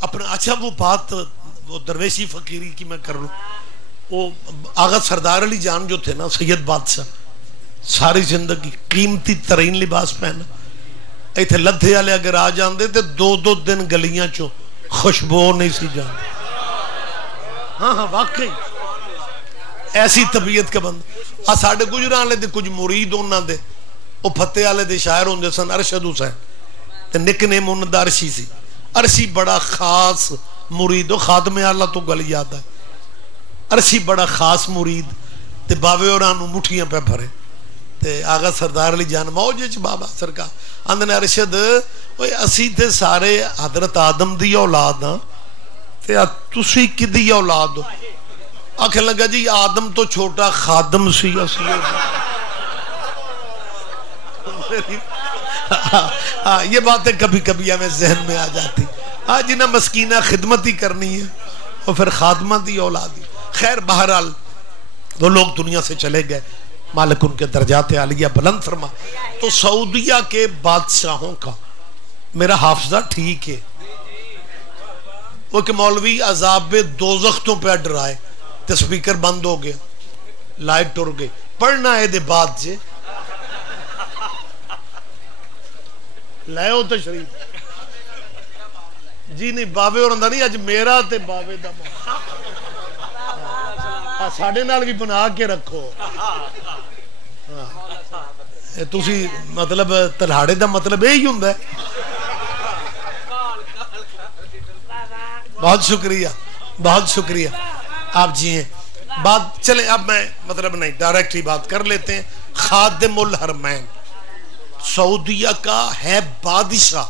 اپنا. اچھا وہ بات وہ درویشی فقیری کی میں کر لوں. وہ آغا سردار علی جان جو تھے نا, سید بادشاہ, ساری زندگی قیمتی ترین لباس پہنا. ایتھے لدھے والے اگر آ جاندے تے دو دن گلیاں چوں خوشبو نہیں سی جاندے. ہاں واقعی ایسی طبیعت کا بندہ. ساڈے گجراں والے دے کچھ مرید انہاں دے او فتح والے دے شاعر ہوندے سن, ارشد حسین, تے نک نیم انہاں دا عرشی سی. عرشی بڑا خاص مرید, و خادم اللہ تو گل یاد ہے. عرشی بڑا خاص مرید تے باوے اوراں نوں مٹھیاں پہ بھرے. تے آغا سردار علی جان موج وچ بابا سرکار آندے ارشد اوے اسی تے سارے حضرت آدم دی اولاد ہاں تے تسی کدی اولاد ہو؟ آکھے لگا جی آدم تو چھوٹا خادم سی اسی. یہ باتیں کبھی کبھی ہمیں ذہن میں آ جاتی. جنہیں مسکینہ خدمت ہی کرنی ہے اور پھر خادمہ دی اولاد ہی. خیر بہرحال وہ لوگ دنیا سے چلے گئے, مالک ان کے درجات عالیہ بلند فرما. تو سعودیہ کے بادشاہوں کا میرا حافظہ ٹھیک ہے. وہ کہ مولوی عذاب دوزخ تو پہ ڈرائے تو سپیکر بند ہو گیا, لائٹ ٹر گئی. پڑھنا ہے دے بعد جے لائے ہو تشریف جی. نہیں باوے اور اندہ نہیں, اج میرا تے باوے دا ساڑھے نال بھی بنا کے رکھو. تُسی مطلب تلہاڑے دا مطلب یہی ہوں ہے. بہت شکریہ, بہت شکریہ آپ جی ہیں. بات چلیں اب میں مطلب نہیں ڈائریکٹ ہی بات کر لیتے ہیں. خادم الحرمین سعودیہ کا ہے بادشاہ,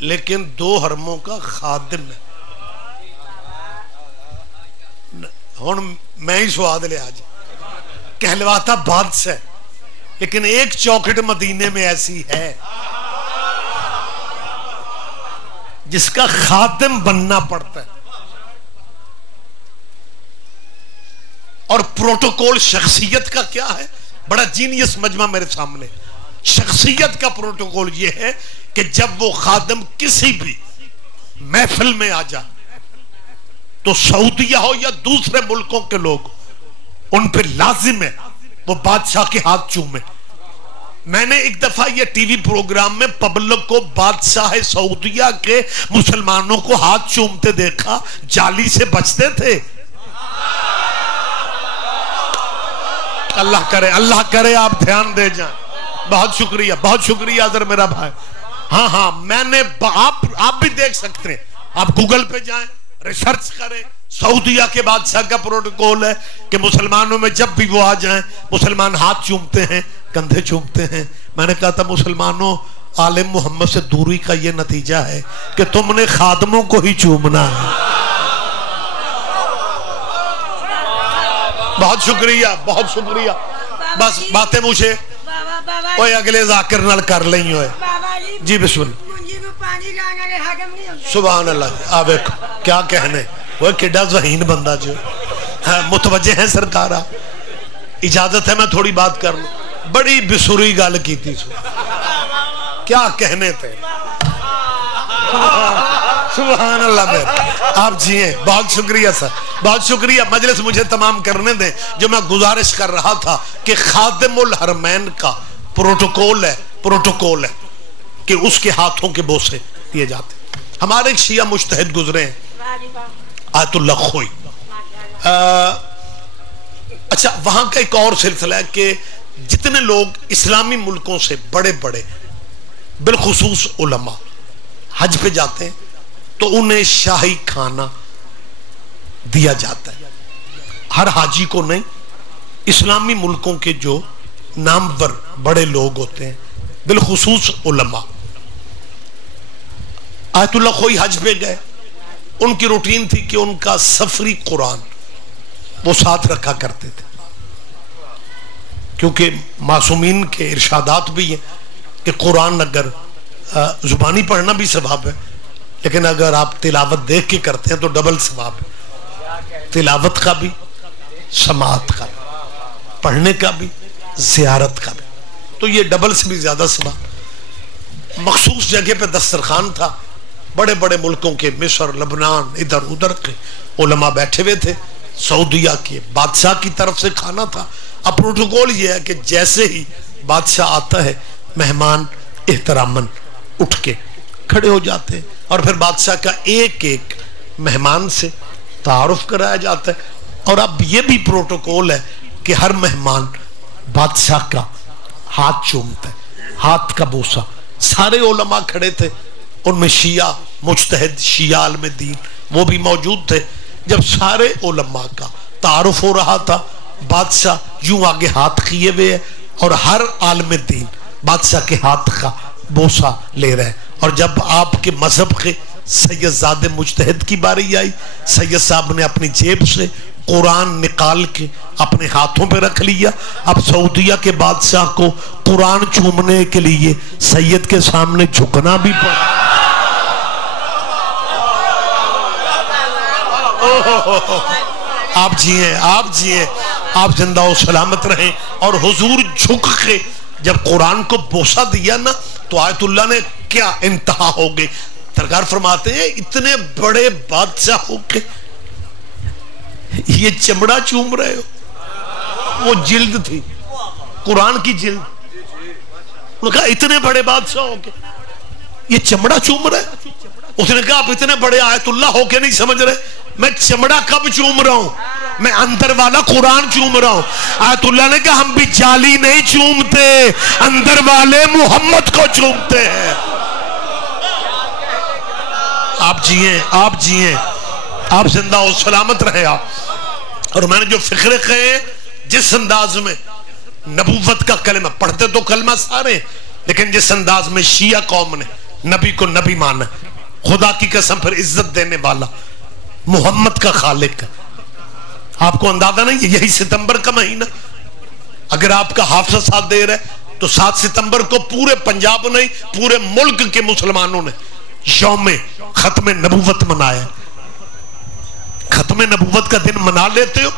لیکن 2 حرموں کا خادم ہے. ہون میں ہی سواد لے آج کہلواتا بادشاہ, لیکن ایک چوکھٹ مدینے میں ایسی ہے جس کا خادم بننا پڑتا ہے. اور پروٹوکول شخصیت کا کیا ہے؟ بڑا جینیس مجمع میرے سامنے. شخصیت کا پروٹوکول یہ ہے کہ جب وہ خادم کسی بھی محفل میں آ جائے تو سعودیہ ہو یا دوسرے ملکوں کے لوگ, ان پہ لازم ہے وہ بادشاہ کے ہاتھ چومے. میں نے ایک دفعہ یہ ٹی وی پروگرام میں پبلک کو بادشاہ سعودیہ کے مسلمانوں کو ہاتھ چومتے دیکھا, جالی سے بچتے تھے. اللہ کرے آپ دھیان دے جائیں. بہت شکریہ حضر میرا بھائی. ہاں میں نے آپ بھی دیکھ سکتے ہیں, آپ گوگل پہ جائیں, ریسرچ کریں. سعودیہ کے بادشاہ کا پروٹوکول ہے کہ مسلمانوں میں جب بھی وہ آ جائیں مسلمان ہاتھ چومتے ہیں, کندھے چومتے ہیں. میں نے کہا تھا مسلمانوں, عالم محمد سے دوری کا یہ نتیجہ ہے کہ تم نے خادموں کو ہی چومنا ہے. بہت شکریہ. بس باتیں مجھے اوے اگلے ذاکر نال کر لیں ہوئے. جی بسم اللہ. سبحان اللہ. آپ کیا کہنے, وہ کڈا ذہین بندہ جو متوجہ ہیں سرکارہ. اجازت ہے میں تھوڑی بات کر لوں. بڑی بسوری گال کی تھی, کیا کہنے تھے. سبحان اللہ. میں آپ جیئے. بہت شکریہ سر, بہت شکریہ. مجلس مجھے تمام کرنے دیں. جو میں گزارش کر رہا تھا کہ خادم الحرمین کا پروٹوکول ہے کہ اس کے ہاتھوں کے بوسے دیے جاتے. ہمارے ایک شیعہ مجتہد گزرے ہیں, آیت اللہ خوئی. اچھا, وہاں کا ایک اور سلسلہ ہے کہ جتنے لوگ اسلامی ملکوں سے بڑے بالخصوص علماء حج پہ جاتے ہیں تو انہیں شاہی کھانا دیا جاتا ہے. ہر حاجی کو نہیں, اسلامی ملکوں کے جو نامور بڑے لوگ ہوتے ہیں بالخصوص علماء. آیت اللہ خوئی حج پہ گئے, ان کی روٹین تھی کہ ان کا سفری قرآن وہ ساتھ رکھا کرتے تھے, کیونکہ معصومین کے ارشادات بھی ہیں کہ قرآن اگر زبانی پڑھنا بھی ثواب ہے, لیکن اگر آپ تلاوت دیکھ کے کرتے ہیں تو ڈبل ثواب ہے. تلاوت کا بھی, سماعت کا بھی, پڑھنے کا بھی, زیارت کا بھی, تو یہ ڈبل سے بھی زیادہ ثواب. مخصوص جگہ پہ دسترخوان تھا, بڑے ملکوں کے, مصر, لبنان, ادھر ادھر کے علماء بیٹھے ہوئے تھے. سعودیہ کے بادشاہ کی طرف سے کھانا تھا. اب پروٹوکول یہ ہے کہ جیسے ہی بادشاہ آتا ہے مہمان احتراماً اٹھ کے کھڑے ہو جاتے ہیں, اور پھر بادشاہ کا ایک مہمان سے تعارف کرایا جاتا ہے. اور اب یہ بھی پروٹوکول ہے کہ ہر مہمان بادشاہ کا ہاتھ چومتا ہے, ہاتھ کا بوسا. سارے علماء کھڑے تھے, ان میں شیعہ مجتہد, شیعہ عالم دین وہ بھی موجود تھے. جب سارے علماء کا تعارف ہو رہا تھا, بادشاہ یوں آگے ہاتھ کیے ہوئے ہے اور ہر عالم دین بادشاہ کے ہاتھ کا بوسا لے رہے ہیں. اور جب آپ کے مذہب کے سید زادہ مجتہد کی باری آئی, سید صاحب نے اپنی جیب سے قرآن نکال کے اپنے ہاتھوں پہ رکھ لیا. اب سعودیہ کے بادشاہ کو قرآن چومنے کے لیے سید کے سامنے جھکنا بھی پڑا. آپ جیئے, آپ زندہ و سلامت رہیں. اور حضور جھک کے جب قرآن کو بوسا دیا نا تو آیت اللہ نے کیا انتہا ہو گئی. سرکار فرماتے ہیں اتنے بڑے بادشاہ ہو کے یہ چمڑا چوم رہے ہو. وہ جلد تھی, قرآن کی جلد. انہوں نے کہا اتنے بڑے بادشاہ ہو کے یہ چمڑا چوم رہے. اس نے کہا آپ اتنے بڑے آیت اللہ ہو کے نہیں سمجھ رہے, میں چمڑا کب چوم رہا ہوں, میں اندر والا قرآن چوم رہا ہوں. آیت اللہ نے کہا ہم بھی جالی نہیں چومتے, اندر والے محمد کو چومتے ہیں. آپ جیئے, آپ زندہ و سلامت رہے. آپ اور میں نے جو فکرے کہے, جس انداز میں نبوت کا کلمہ پڑھتے تو کلمہ سارے, لیکن جس انداز میں شیعہ قوم نے نبی کو نبی مانا, خدا کی قسم پھر عزت دینے والا محمد کا خالق. آپ کو اندازہ نہیں, یہی ستمبر کا مہینہ اگر آپ کا حافظہ ساتھ دے رہے تو 7 ستمبر کو پورے پنجاب نہیں پورے ملک کے مسلمانوں نے یوم ختم نبوت منایا. ختم نبوت کا دن منا لیتے ہو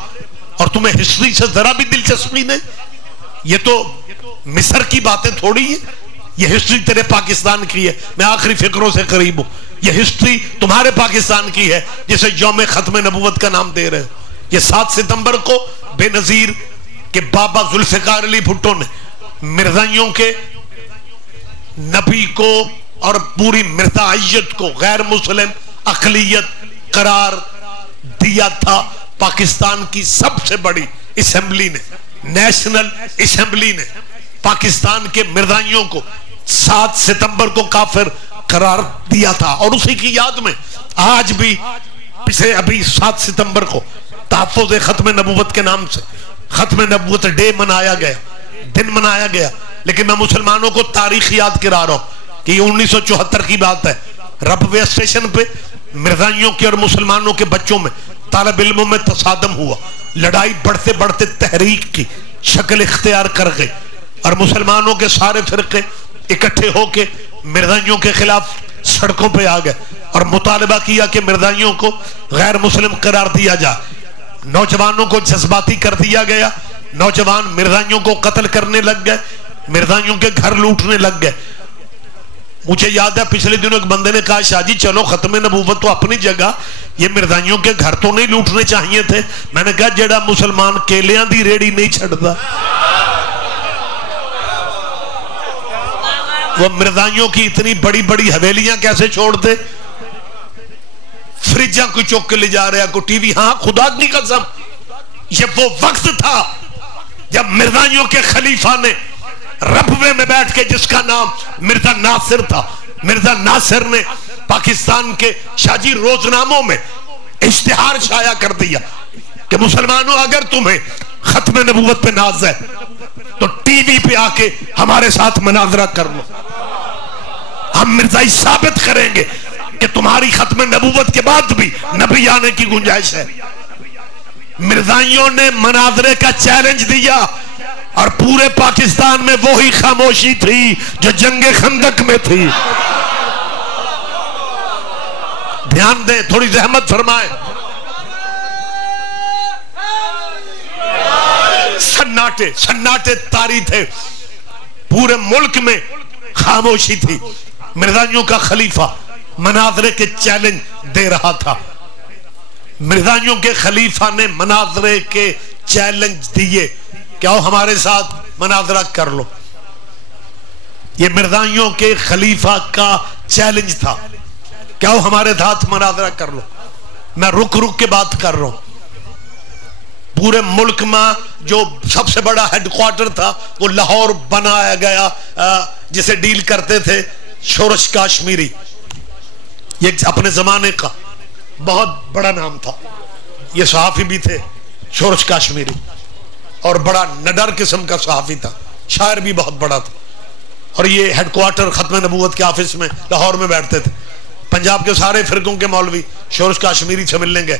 اور تمہیں ہسٹری سے ذرا بھی دلچسپی نہیں. یہ تو مصر کی باتیں تھوڑی ہیں, یہ ہسٹری تیرے پاکستان کی ہے. میں آخری فکروں سے قریب ہوں. یہ ہسٹری تمہارے پاکستان کی ہے جسے یوم ختم نبوت کا نام دے رہے ہو. یہ 7 ستمبر کو بے نظیر کہ بابا ذوالفقار علی بھٹو نے مرزائیوں کے نبی کو اور پوری مرزائیت کو غیر مسلم اقلیت قرار دیا تھا. پاکستان کی سب سے بڑی اسمبلی نے نیشنل اسمبلی نے پاکستان کے مرزائیوں کو 7 ستمبر کو کافر قرار دیا تھا، اور اسی کی یاد میں آج بھی پچھلے ابھی 7 ستمبر کو تحفظ ختم نبوت کے نام سے ختم نبوت ڈے منایا گیا، دن منایا گیا. لیکن میں مسلمانوں کو تاریخ یاد کرا رہا ہوں کہ یہ 1974 کی بات ہے. ربوے اسٹیشن پہ مرزائیوں کے اور مسلمانوں کے بچوں میں طالب علموں میں تصادم ہوا، لڑائی بڑھتے بڑھتے تحریک کی شکل اختیار کر گئی، اور مسلمانوں کے سارے فرقے اکٹھے ہو کے مرزائیوں کے خلاف سڑکوں پہ آ گئے اور مطالبہ کیا کہ مرزائیوں کو غیر مسلم قرار دیا جائے. نوجوانوں کو جذباتی کر دیا گیا، نوجوان مرزائیوں کو قتل کرنے لگ گئے، مرزائیوں کے گھر لوٹنے لگ گئے. مجھے یاد ہے پچھلے دنوں ایک بندے نے کہا شاہ جی چلو ختم نبوت تو اپنی جگہ، یہ مرزائیوں کے گھر تو نہیں لوٹنے چاہیے تھے. میں نے کہا جڑا مسلمان کیلیاں دی ریڑی نہیں چھڑتا، وہ مرزائیوں کی اتنی بڑی بڑی حویلیاں کیسے چھوڑ دے؟ فریجاں کو چوک کے لے جا رہا کو ٹی وی. ہاں خدا کی قسم یہ وہ وقت تھا جب مرزائیوں کے خلیفہ نے ربوے میں بیٹھ کے، جس کا نام مرزا ناصر تھا، مرزا ناصر نے پاکستان کے شاجی روزناموں میں اشتہار شائع کر دیا کہ مسلمانوں اگر تمہیں ختم نبوت پہ ناز ہے تو ٹی وی پہ آ کے ہمارے ساتھ مناظرہ کر لو، ہم مرزائی ثابت کریں گے کہ تمہاری ختم نبوت کے بعد بھی نبی آنے کی گنجائش ہے. مرزائیوں نے مناظرے کا چیلنج دیا اور پورے پاکستان میں وہی خاموشی تھی جو جنگ خندق میں تھی. دھیان دیں، تھوڑی زحمت فرمائیں. سناٹے طاری تھے، پورے ملک میں خاموشی تھی. مرزائیوں کا خلیفہ مناظرے کے چیلنج دے رہا تھا. مرزائیوں کے خلیفہ نے مناظرے کے چیلنج دیے کہ آؤ ہمارے ساتھ مناظرہ کر لو. یہ مرزائیوں کے خلیفہ کا چیلنج تھا کہ آؤ ہمارے ساتھ مناظرہ کر لو. میں رک کے بات کر رہا ہوں. پورے ملک میں جو سب سے بڑا ہیڈ کوارٹر تھا وہ لاہور بنایا گیا، جسے ڈیل کرتے تھے شورش کاشمیری. یہ اپنے زمانے کا بہت بڑا نام تھا. یہ صحافی بھی تھے شورش کاشمیری، اور بڑا نڈر قسم کا صحافی تھا، شاعر بھی بہت بڑا تھا. اور یہ ہیڈ کوارٹر ختم نبوت کے آفس میں لاہور میں بیٹھتے تھے. پنجاب کے سارے فرقوں کے مولوی شورش کاشمیری سے ملنے گئے.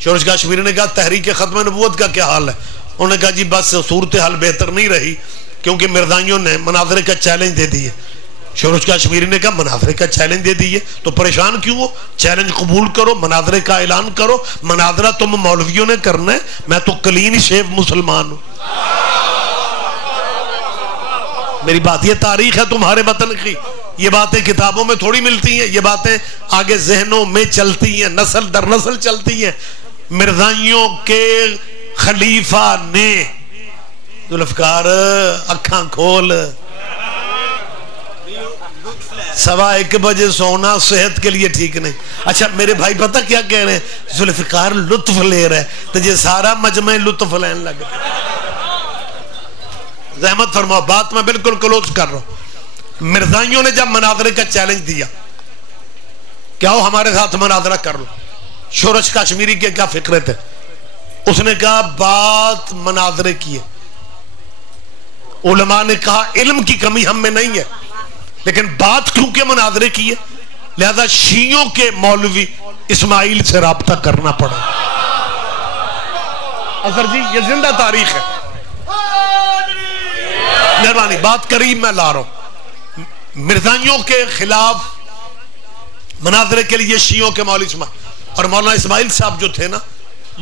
شورش کاشمیری نے کہا تحریک ختم نبوت کا کیا حال ہے؟ انہوں نے کہا جی بس صورتحال بہتر نہیں رہی کیونکہ مرزائیوں نے مناظرے کا چیلنج دے دیے. شورش کاشمیری نے کہا مناظرے کا چیلنج دے دیے تو پریشان کیوں ہو؟ چیلنج قبول کرو، مناظرے کا اعلان کرو. مناظرہ تم مولویوں نے کرنا ہے، میں تو کلین شیو مسلمان ہوں. میری بات یہ تاریخ ہے تمہارے وطن کی. یہ باتیں کتابوں میں تھوڑی ملتی ہیں، یہ باتیں آگے ذہنوں میں چلتی ہیں، نسل در نسل چلتی ہیں. مرزائیوں کے خلیفہ نے ذوالفقار اکھاں کھول، 1:15 بجے سونا صحت کے لیے ٹھیک نہیں. اچھا میرے بھائی پتہ کیا کہہ رہے ہیں؟ ذوالفقار لطف لے رہے تو یہ سارا مجمع لطف لین لگ. زحمت فرماؤ، بات میں بالکل کلوز کر رہا ہوں. مرزائیوں نے جب مناظرے کا چیلنج دیا کہ آؤ ہمارے ساتھ مناظرہ کر لو، شورش کاشمیری کے کیا فکرے تھے؟ اس نے کہا بات مناظرے کی ہے. علماء نے کہا علم کی کمی ہم میں نہیں ہے، لیکن بات کیونکہ مناظرے کی ہے لہذا شیعوں کے مولوی اسماعیل سے رابطہ کرنا پڑا. اظہر جی یہ زندہ تاریخ ہے، مہربانی بات قریب میں لا رہا ہوں. مرزائیوں کے خلاف مناظرے کے لیے شیعوں کے مولوی اسماعیل اور مولانا اسماعیل صاحب جو تھے نا،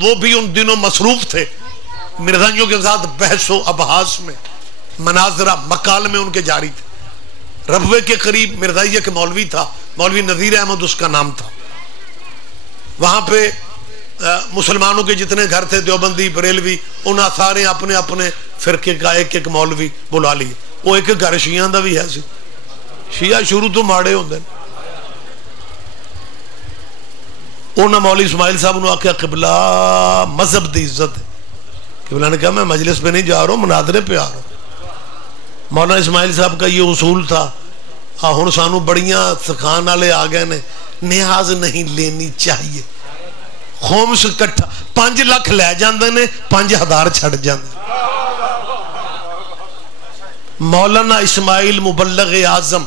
وہ بھی ان دنوں مصروف تھے مرزائیوں کے ساتھ بحث و ابحاث میں. مناظرہ مکالمے ان کے جاری تھے. ربوے کے قریب مرزائیہ کے مولوی تھا، مولوی نذیر احمد اس کا نام تھا. وہاں پہ مسلمانوں کے جتنے گھر تھے دیوبندی بریلوی، انہاں سارے اپنے اپنے فرقے کا ایک ایک مولوی بلا لیے. وہ ایک گھر شیعہ دا بھی ہے سی. شیعہ شروع تو ماڑے ہوندے. انہاں مولوی اسماعیل صاحب نے آکھیا قبلہ مذہب دی عزت ہے، قبلہ نے کہا میں مجلس پہ نہیں جا رہا ہوں، مناظرے پہ آ رہا ہوں۔ مولانا اسماعیل صاحب کا یہ اصول تھا، ہن سانو بڑیاں سکھان والے آ گئے نے، نیاز نہیں لینی چاہیے، خومس کٹھا 5 لاکھ لے جاندے نے 5000 چھڑ جاندے۔ مولانا اسماعیل مبلغ اعظم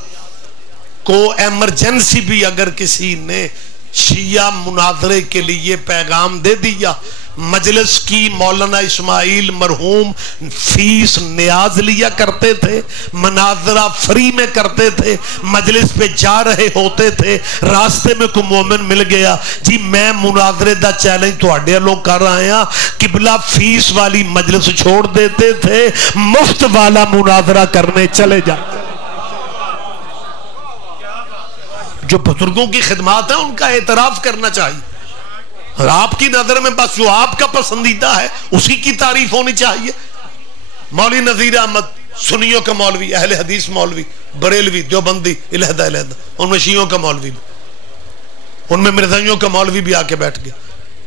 کو ایمرجنسی بھی اگر کسی نے شیعہ مناظرے کے لیے پیغام دے دیا، مجلس کی مولانا اسماعیل مرحوم فیس نیاز لیا کرتے تھے، مناظرہ فری میں کرتے تھے، مجلس پہ جا رہے ہوتے تھے، راستے میں کوئی مومن مل گیا، جی میں مناظرے دا چیلنج تواڈے لوگ کر رہے ہیں، قبلہ فیس والی مجلس چھوڑ دیتے تھے، مفت والا مناظرہ کرنے چلے جاتے۔ جو بزرگوں کی خدمات ہیں ان کا اعتراف کرنا چاہیے، اور آپ کی نظر میں بس جو آپ کا پسندیدہ ہے اسی کی تعریف ہونی چاہیے۔ مولوی نذیر احمد سنیوں کا مولوی، اہل حدیث مولوی، بریلوی، دیوبندی، علیحدہ علیحدہ، ان میں شیعوں کا مولوی بھی، ان میں مرزائیوں کا مولوی بھی آ کے بیٹھ گیا،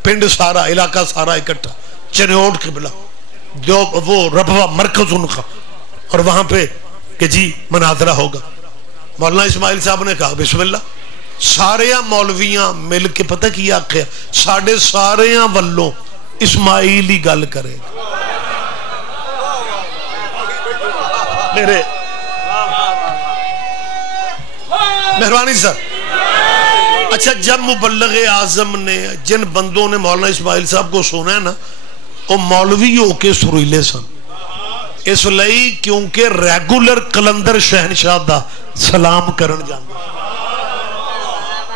پنڈ سارا، علاقہ سارا اکٹھا، چنیوٹ قبلہ جو وہ ربوہ مرکز ان کا، اور وہاں پہ کہ جی مناظرہ ہوگا۔ مولانا اسماعیل صاحب نے کہا بسم اللہ، سارے مولویاں مل کے پتہ کیا آخیا ساڑھے سارے والوں اسماعیلی گل کرے گا۔ میرے مہربانی سر، اچھا جب مبلغ اعظم نے جن بندوں نے مولانا اسماعیل صاحب کو سنا ہے نا، وہ مولوی ہو کے سریلے سن، اس لئی کیونکہ ریگولر کلندر شہنشاہ دا سلام کرن جاندے۔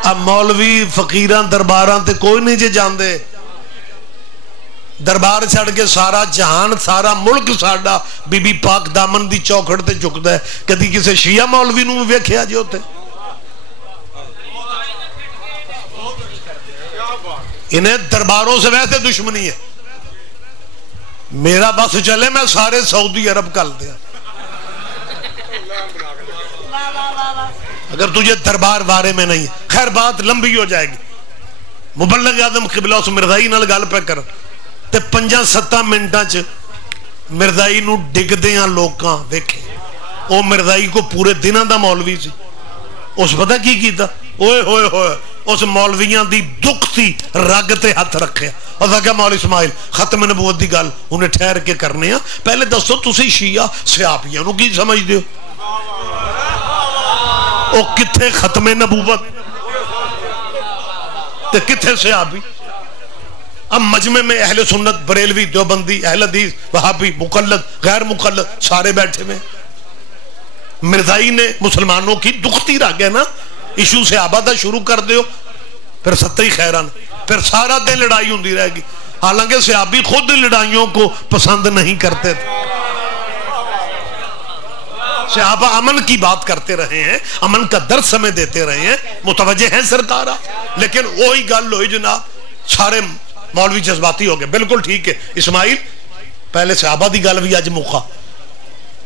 اب مولوی فقیران درباراں تے کوئی نہیں جے جاندے، دربار چھڑ کے سارا جہان سارا ملک ساڈا بی بی پاک دامن دی چوکھڑ تے جھکدا ہے، کدی کسے شیعہ مولوی نو ویکھیا جے ہوتے؟ انہیں درباروں سے ویسے دشمنی ہے، میرا بس چلے میں سارے سعودی عرب کر دیا، اگر تجھے دربار بارے میں نہیں ہے۔ خیر بات لمبی ہو جائے گی۔ مبلغ اعظم قبلہ اس مرزائی نال گل پہ کر تے 5-7 منٹاں چ مرزائی نو ڈگ دیاں لوکاں ویکھے، او مرزائی کو پورے دناں دا مولوی سی، اس پتہ کی کیتا، اوئے ہوئے ہوئے اس مولویاں دی دکھتی رگ تے ہاتھ رکھے اور کہا مولوی اسماعیل ختم نبوت دی گل انہیں ٹھہر کے کرنے ہیں، پہلے دسو تسی شیعہ سیابیاں نو کی سمجھ دیو؟ او کتھے ختم نبوت تے کتھے سیابی؟ اب مجمع میں اہل سنت، بریلوی، دیوبندی، اہل حدیث، وہابی، مقلد، غیر مقلد سارے بیٹھے میں۔ مرزائی نے مسلمانوں کی دکھتی رہ گئے نا، ایشو سے آبادہ شروع کر دیو، پھر ستری خیران، پھر سارا دن لڑائی ہوندی رہ گی، حالانکہ صحابی خود لڑائیوں کو پسند نہیں کرتے تھے۔ صحابہ امن کی بات کرتے رہے ہیں، امن کا درس ہمیں دیتے رہے ہیں، متوجہ ہیں سرکارہ، لیکن وہی گل ہوئی جناب، سارے مولوی جذباتی ہو گئے۔ بالکل ٹھیک ہے اسماعیل، پہلے صحابہ دی گل بھی آج موقع۔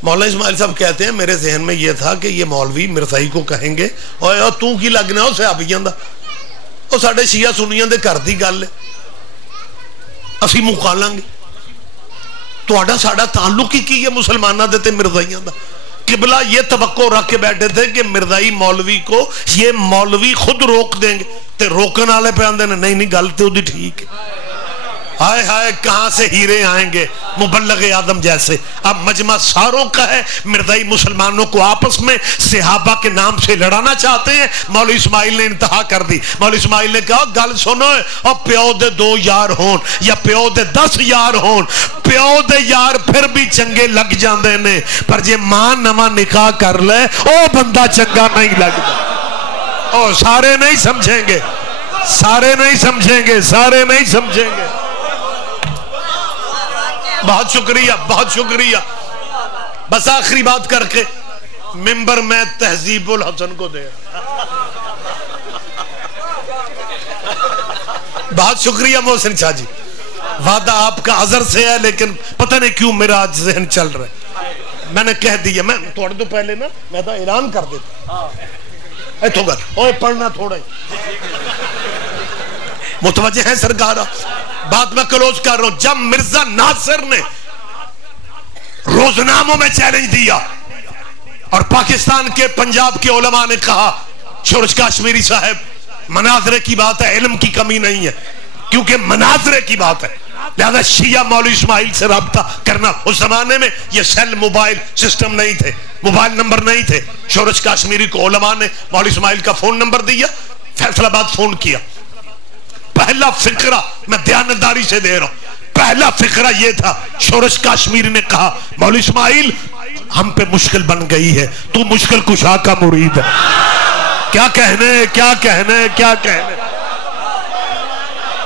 مولانا اسماعیل صاحب کہتے ہیں میرے ذہن میں یہ تھا کہ یہ مولوی مرزائی کو کہیں گے اور تو کی لگنا ہو صحابیاں دا، وہ ساڑھے شیعہ سنیاں دے کر دی گل ہے، اسی مقالیں گے، تو آڈا ساڑھا تعلق ہی کی یہ مسلمانہ دیتے مرزائیاں دا۔ قبلہ یہ توقع رکھ کے بیٹھے تھے کہ مرزائی مولوی کو یہ مولوی خود روک دیں گے، تے روکن آلے پہ آندے نے نہیں غلطی ہو دی ٹھیک ہے، ہائے ہائے کہاں سے ہیرے آئیں گے مبلغ اعظم جیسے۔ اب مجمع ساروں کا ہے، مرزائی مسلمانوں کو آپس میں صحابہ کے نام سے لڑانا چاہتے ہیں، مولوی اسماعیل نے انتہا کر دی۔ مولوی اسماعیل نے کہا گل سنو، اور پیو دے 2 یار ہون یا پیو دے 10 یار ہون، پیو دے یار پھر بھی چنگے لگ جاندے نے، پر جے ماں نواں نکاح کر لے او بندہ چنگا نہیں لگتا۔ او سارے نہیں سمجھیں گے، سارے نہیں سمجھیں گے، سارے نہیں سمجھیں گے۔ بہت شکریہ، بہت شکریہ۔ بس آخری بات کر کے ممبر میں تہذیب الحسن کو دے، بہت شکریہ محسن شاہ جی، وعدہ آپ کا عذر سے ہے لیکن پتہ نہیں کیوں میرا آج ذہن چل رہا ہے، میں نے کہہ دیا، میں تھوڑے تو پہلے نا میں تو اعلان کر دیتا اوے پڑھنا تھوڑا ہی، متوجہ ہیں سرکارہ؟ بات میں کلوز کر رہا ہوں. جب مرزا ناصر نے روزناموں میں چیلنج دیا اور پاکستان کے پنجاب کے علماء نے کہا شورش کاشمیری صاحب مناظرے کی بات ہے, علم کی کمی نہیں ہے, کیونکہ مناظرے کی بات ہے, لہذا شیعہ مولوی اسماعیل سے رابطہ کرنا. اس زمانے میں یہ سیل موبائل سسٹم نہیں تھے, موبائل نمبر نہیں تھے. شورش کاشمیری کو علماء نے مولوی اسماعیل کا فون نمبر دیا, فیصل آباد فون کیا. پہلا فقرہ میں دیانتداری سے دے رہا ہوں, پہلا فقرہ یہ تھا, شورش کاشمیری نے کہا مولوی اسماعیل ہم پہ مشکل بن گئی ہے, تو مشکل کشا کا مرید ہے. کیا کہنے کیا کہنے کیا کہنے.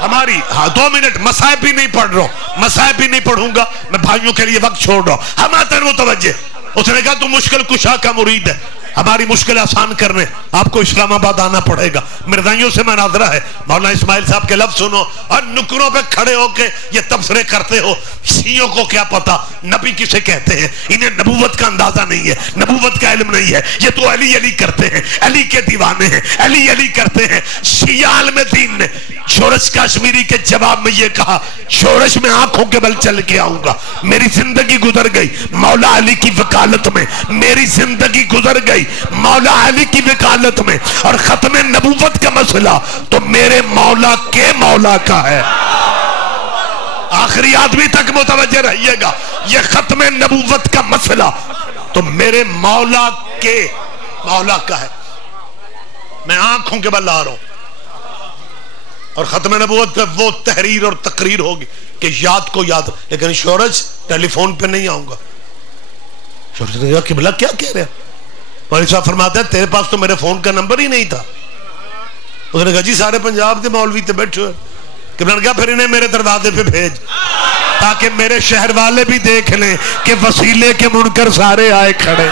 ہماری 2 منٹ مسائب بھی نہیں پڑھ رہا ہوں, مسائب بھی نہیں پڑھوں گا, میں بھائیوں کے لیے وقت چھوڑ رہا ہوں. ہم آتے ہیں متوجہ. اس نے کہا تو مشکل کشا کا مرید ہے, ہماری مشکل آسان کرنے آپ کو اسلام آباد آنا پڑے گا. مرزائیوں سے مناظرہ ہے. مولانا اسماعیل صاحب کے لفظ سنو اور نکروں پہ کھڑے ہو کے یہ تبصرے کرتے ہو. شیعوں کو کیا پتا نبی کسے کہتے ہیں, انہیں نبوت کا اندازہ نہیں ہے, نبوت کا علم نہیں ہے. یہ تو علی علی کرتے ہیں, علی کے دیوانے ہیں, علی علی کرتے ہیں. شیعہ عالم دین نے شورش کاشمیری کے جواب میں یہ کہا, شورش میں آنکھوں کے بل چل کے آؤں گا. میری زندگی گزر گئی مولا علی کی وکالت میں, میری زندگی گزر گئی مولا علی کی وکالت میں, اور ختم نبوت کا مسئلہ تو میرے مولا کے مولا کا ہے. آخری آدمی تک متوجہ رہیے گا, یہ ختم نبوت کا مسئلہ تو میرے مولا کے مولا کا ہے. میں آنکھوں کے بل آ رہا ہوں, اور ختم نبوت پہ وہ تحریر اور تقریر ہوگی کہ یاد کو یاد, لیکن شورش ٹیلی فون پہ نہیں آؤں گا. شورش نے کہا قبلہ کیا کہہ رہے ہیں؟ مولوی صاحب فرماتے ہیں تیرے پاس تو میرے فون کا نمبر ہی نہیں تھا. اس نے کہا جی سارے پنجاب کے مولوی تے بیٹھے ہوئے. قبلہ نے کہا پھر انہیں میرے دروازے پہ بھیج تاکہ میرے شہر والے بھی دیکھ لیں کہ وسیلے کے منکر سارے آئے کھڑے.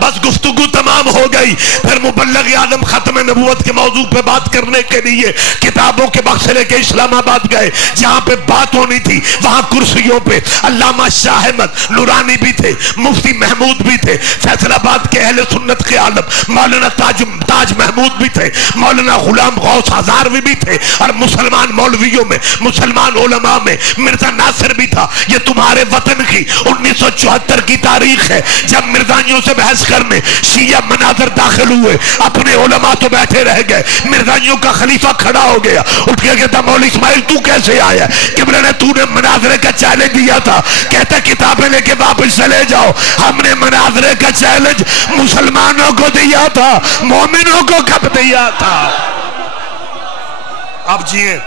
بس گفتگو تمام ہو گئی. پھر مبلغ عالم ختم نبوت کے موضوع پہ بات کرنے کے لیے کتابوں کے بکس لے کے اسلام آباد گئے. جہاں پہ بات ہونی تھی وہاں کرسیوں پہ علامہ شاہ احمد نورانی بھی تھے, مفتی محمود بھی تھے, فیصل آباد کے اہل سنت کے عالم مولانا تاج محمود بھی تھے, مولانا غلام غوث ہزاروی بھی تھے, اور مسلمان مولویوں میں مسلمان علماء میں مرزا ناصر بھی تھا. یہ تمہارے وطن کی 1974 کی تاریخ ہے جب مرزائیوں سے بحث کرنے شیعہ مناظر داخل ہوئے. اپنے علماء تو بیٹھے رہ گئے, مرزائیوں کا خلیفہ کھڑا ہو گیا, اٹھ کے کہتا مولوی اسماعیل تو کیسے آیا؟ قبلہ نے تو نے مناظرے کا چیلنج دیا تھا, کہتا کتابیں لے کے واپس چلے جاؤ. ہم نے مناظرے کا چیلنج مسلمانوں کو دیا تھا, مومنوں کو کب دیا تھا؟ اب جیئے